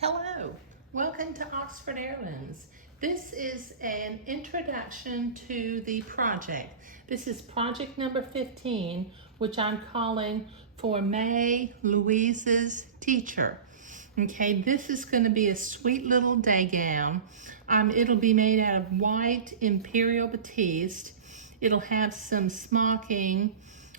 Hello, welcome to Oxford Heirlooms. This is an introduction to the project. This is project number 15, which I'm calling For May, Louise's Teacher. Okay, this is going to be a sweet little day gown. It'll be made out of white imperial batiste. It'll have some smocking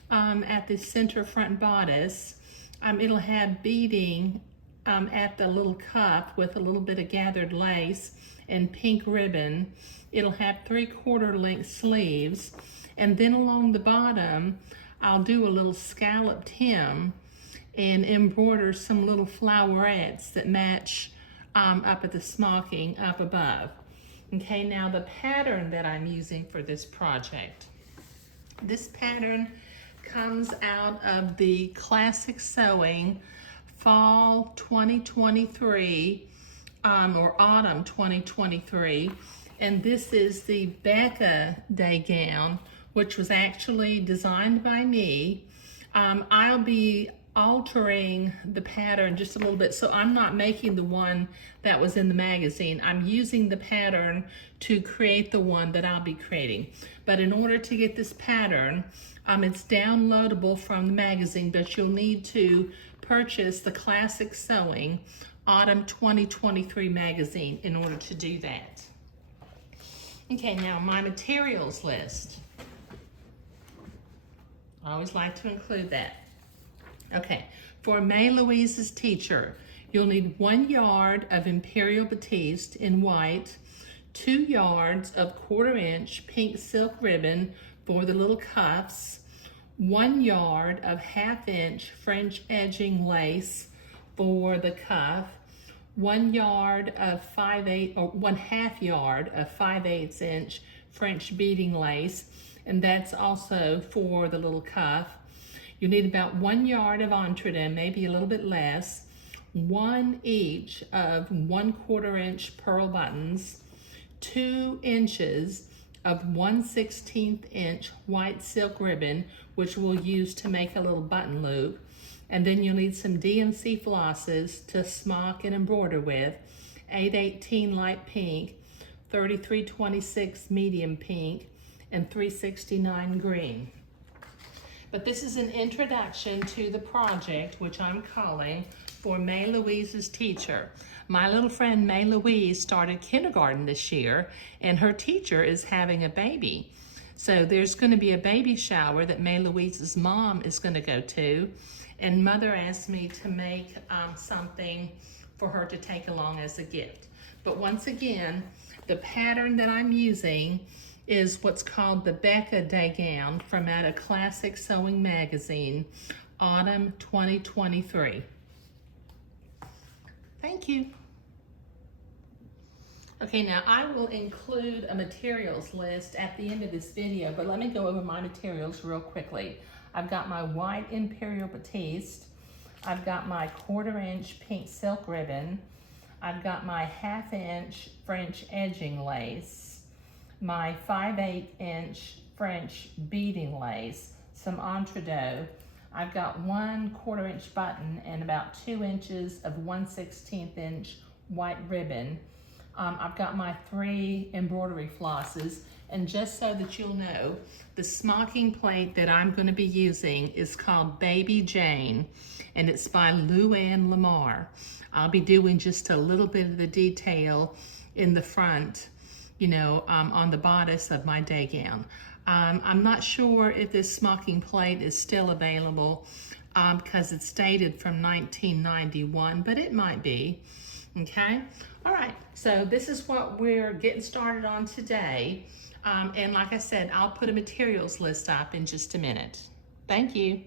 at the center front bodice. It'll have beading at the little cuff with a little bit of gathered lace and pink ribbon. It'll have 3/4 length sleeves, and then along the bottom I'll do a little scalloped hem and embroider some little flowerettes that match up at the smocking up above. Okay, now the pattern that I'm using for this project. This pattern comes out of the Classic Sewing Fall 2023 or Autumn 2023, and this is the Becca day gown, which was actually designed by me. I'll be altering the pattern just a little bit, so I'm not making the one that was in the magazine. I'm using the pattern to create the one that I'll be creating. But in order to get this pattern, it's downloadable from the magazine, but you'll need to purchase the Classic Sewing Autumn 2023 magazine in order to do that. Okay, now my materials list. I always like to include that. Okay, for May Louise's Teacher, you'll need 1 yard of imperial batiste in white, 2 yards of 1/4 inch pink silk ribbon for the little cuffs, 1 yard of 1/2 inch French edging lace for the cuff, 1 yard of 1/2 yard of 5/8 inch French beading lace, and that's also for the little cuff. You need about 1 yard of entredin, maybe a little bit less, 1 each of 1/4 inch pearl buttons, 2 inches of 1/16 inch white silk ribbon, which we'll use to make a little button loop. And then you'll need some D&C flosses to smock and embroider with, 818 light pink, 3326 medium pink, and 369 green. But this is an introduction to the project, which I'm calling For May Louise's Teacher. My little friend May Louise started kindergarten this year, and her teacher is having a baby. So there's going to be a baby shower that May Louise's mom is going to go to, and Mother asked me to make something for her to take along as a gift. But once again, the pattern that I'm using is what's called the Becca day gown from out of Classic Sewing magazine, Autumn 2023. Thank you. Okay, now I will include a materials list at the end of this video, but let me go over my materials real quickly. I've got my white imperial batiste. I've got my 1/4 inch pink silk ribbon. I've got my 1/2 inch French edging lace, my 5/8 inch French beading lace, some entredot. I've got 1/4 inch button and about 2 inches of 1/16 inch white ribbon. I've got my 3 embroidery flosses, and just so that you'll know, the smocking plate that I'm going to be using is called Baby Jane, and it's by Luann Lamar. I'll be doing just a little bit of the detail in the front, on the bodice of my day gown. I'm not sure if this smocking plate is still available because it's dated from 1991, but it might be. Okay, all right, so this is what we're getting started on today. And like I said, I'll put a materials list up in just a minute. Thank you.